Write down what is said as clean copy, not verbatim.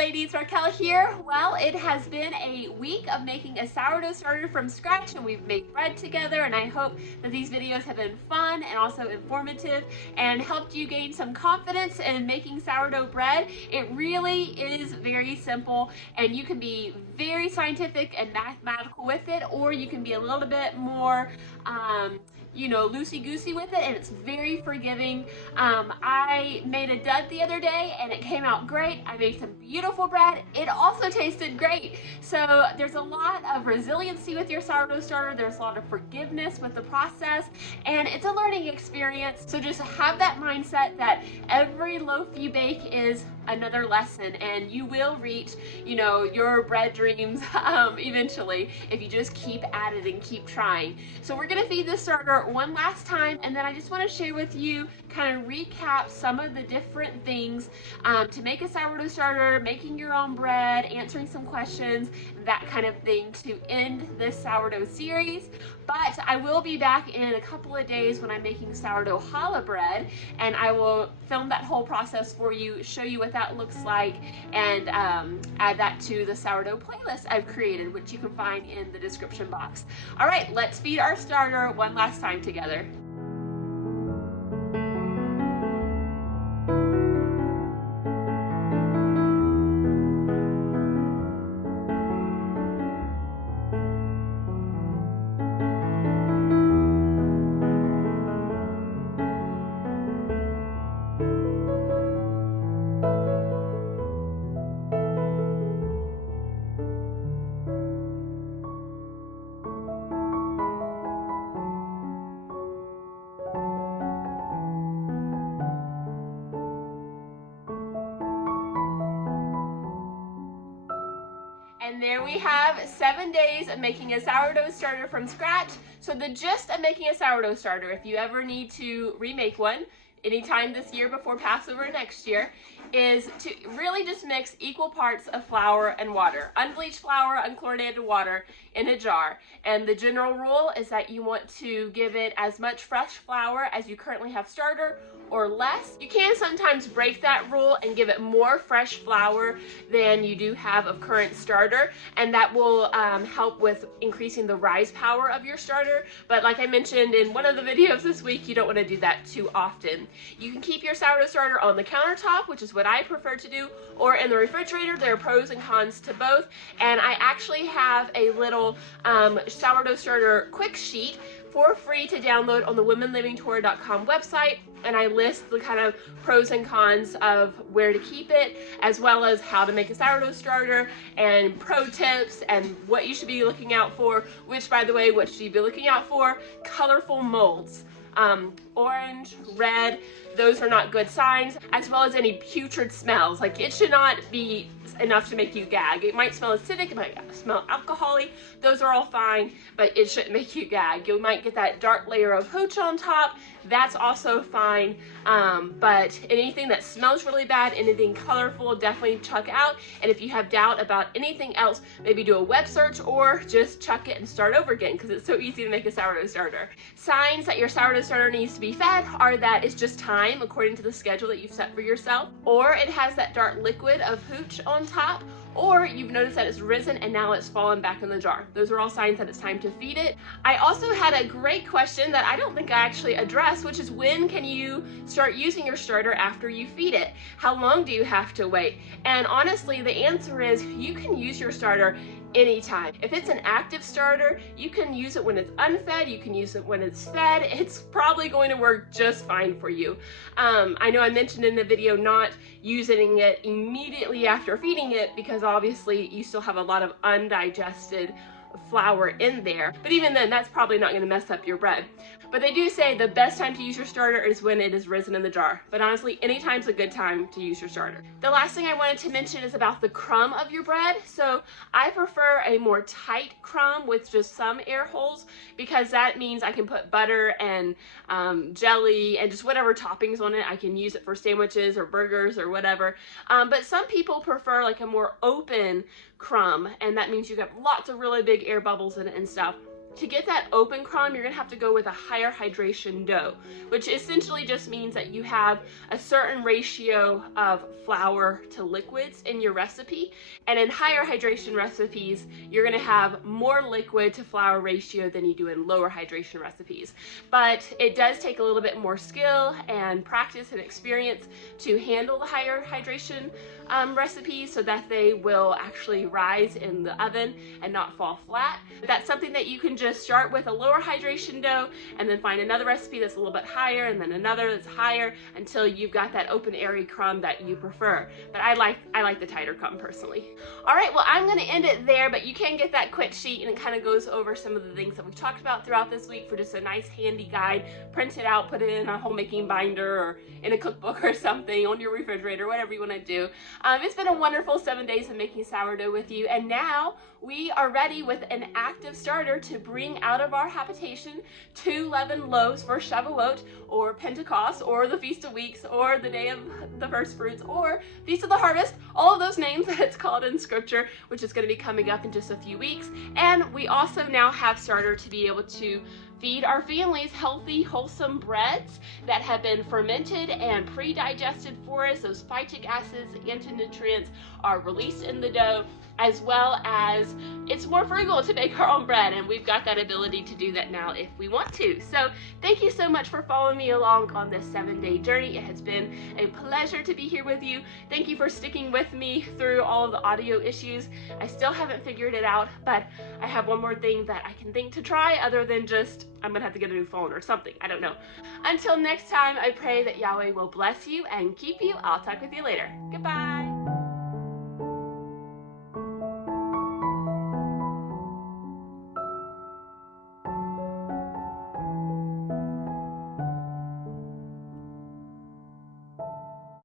ladies, Raquel here. Well, it has been a week of making a sourdough starter from scratch, and we've made bread together, and I hope that these videos have been fun and also informative and helped you gain some confidence in making sourdough bread. It really is very simple, and you can be very scientific and mathematical with it, or you can be a little bit more loosey-goosey with it, and it's very forgiving. I made a dud the other day and it came out great. I made some beautiful bread. It also tasted great. So there's a lot of resiliency with your sourdough starter. There's a lot of forgiveness with the process, and it's a learning experience. So just have that mindset that every loaf you bake is another lesson, and you will reach, your bread dreams eventually if you just keep at it and keep trying. So we're gonna feed this starter one last time, and then I just want to share with you, kind of recap some of the different things to make a sourdough starter, making your own bread, answering some questions, that kind of thing to end this sourdough series. But I will be back in a couple of days when I'm making sourdough challah bread, and I will film that whole process for you, show you what that looks like, and add that to the sourdough playlist I've created, which you can find in the description box. All right, let's feed our starter one last time together. And there we have 7 days of making a sourdough starter from scratch. So the gist of making a sourdough starter, if you ever need to remake one anytime this year before Passover next year, is to really just mix equal parts of flour and water, unbleached flour, unchlorinated water, in a jar. And the general rule is that you want to give it as much fresh flour as you currently have starter, or less. You can sometimes break that rule and give it more fresh flour than you do have of current starter, and that will help with increasing the rise power of your starter. But like I mentioned in one of the videos this week, you don't want to do that too often. You can keep your sourdough starter on the countertop, which is what I prefer to do, or in the refrigerator. There are pros and cons to both, and I actually have a little sourdough starter quick sheet for free to download on the WomenLivingTorah.com website, and I list the kind of pros and cons of where to keep it, as well as how to make a sourdough starter, and pro tips, and what you should be looking out for, which, by the way, what should you be looking out for? Colorful molds. Orange, red, those are not good signs, as well as any putrid smells. Like, it should not be enough to make you gag. It might smell acidic, it might smell alcohol-y, those are all fine, but it shouldn't make you gag. You might get that dark layer of hooch on top, that's also fine, but anything that smells really bad, anything colorful, definitely chuck out. And if you have doubt about anything else, maybe do a web search or just chuck it and start over again, because it's so easy to make a sourdough starter. Signs that your sourdough starter needs to be fed are that it's just time according to the schedule that you've set for yourself, or it has that dark liquid of hooch on top, or you've noticed that it's risen and now it's fallen back in the jar. Those are all signs that it's time to feed it. I also had a great question that I don't think I actually addressed, which is, when can you start using your starter after you feed it? How long do you have to wait? And honestly, the answer is you can use your starter anytime. If it's an active starter, you can use it when it's unfed, you can use it when it's fed. It's probably going to work just fine for you. I know I mentioned in the video not using it immediately after feeding it, because obviously you still have a lot of undigested flour in there, but even then, that's probably not going to mess up your bread. But they do say the best time to use your starter is when it is risen in the jar. But honestly, anytime's a good time to use your starter. The last thing I wanted to mention is about the crumb of your bread. So I prefer a more tight crumb with just some air holes, because that means I can put butter and jelly and just whatever toppings on it. I can use it for sandwiches or burgers or whatever. But some people prefer like a more open crumb, and that means you got lots of really big air bubbles in it and stuff. To get that open crumb, you're gonna have to go with a higher hydration dough, which essentially just means that you have a certain ratio of flour to liquids in your recipe. And in higher hydration recipes, you're gonna have more liquid to flour ratio than you do in lower hydration recipes. But it does take a little bit more skill and practice and experience to handle the higher hydration recipes so that they will actually rise in the oven and not fall flat. That's something that you can just start with a lower hydration dough and then find another recipe that's a little bit higher and then another that's higher until you've got that open airy crumb that you prefer. But I like the tighter crumb personally. All right, well, I'm gonna end it there, but you can get that quick sheet and it kind of goes over some of the things that we've talked about throughout this week for just a nice handy guide. Print it out, put it in a homemaking binder or in a cookbook or something on your refrigerator, whatever you want to do. It's been a wonderful 7 days of making sourdough with you, and now we are ready with an active starter to bring out of our habitation 2 leavened loaves for Shavuot or Pentecost or the Feast of Weeks or the Day of the First Fruits or Feast of the Harvest, all of those names that it's called in Scripture, which is going to be coming up in just a few weeks. And we also now have starter to be able to feed our families healthy, wholesome breads that have been fermented and pre-digested for us. Those phytic acids, anti-nutrients are released in the dough, as well as it's more frugal to make our own bread, and we've got that ability to do that now if we want to. So thank you so much for following me along on this 7-day journey. It has been a pleasure to be here with you. Thank you for sticking with me through all of the audio issues. I still haven't figured it out, but I have one more thing that I can think to try other than just, I'm gonna have to get a new phone or something, I don't know. Until next time, I pray that Yahweh will bless you and keep you. I'll talk with you later. Goodbye.